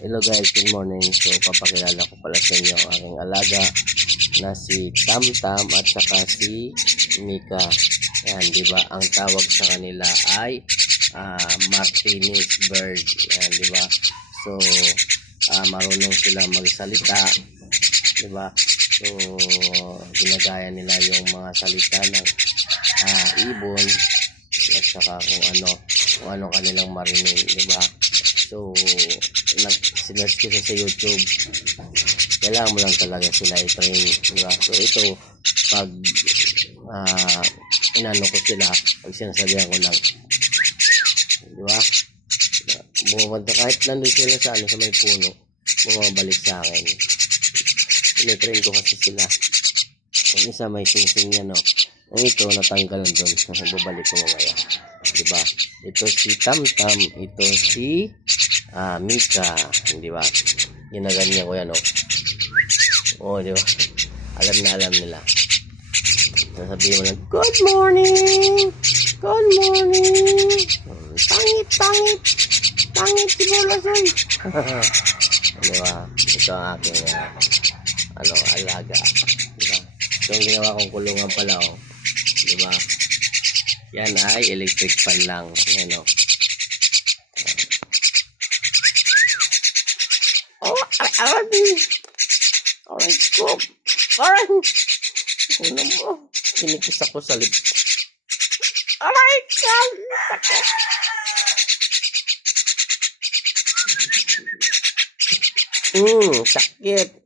Hello guys, good morning. So papakilala ko pala sa inyo ang aking alaga na si Tamtam at saka si Mika. Yan, di ba? Ang tawag sa kanila ay Martinez bird. Yan, di ba? So marunong sila magsalita, di ba? So ginagaya nila yung mga salita ng ibon at saka kung ano kanilang marinig, di ba? So sinerch ko sa YouTube. Kailangan mo lang talaga sila i-train, di ba? So ito, pag inano ko sila, pag sinasabihan ko lang, di ba? Bumabanda kahit nandun sila sa may puno, bumabalik sa akin. Ine-train ko kasi sila. Ang isa may sing-sing yan, no? Ang ito natanggal doon, kasi babalik ko mamaya, di ba? Ito si Tamtam, ito si Mika, di ba? Ginaganyan ko yan, di ba? Alam nila. Sasabihin mo lang, good morning, good morning, pangit si Bulasoy. Di ba? Ito ang aking alaga, di ba? So ang ginawa kong kulungan pala, di ba? Yan ay electric fan lang, yan, Aray ko. Aray. Una mo. Kinikis ako sa lips. Aray ka. Sakit.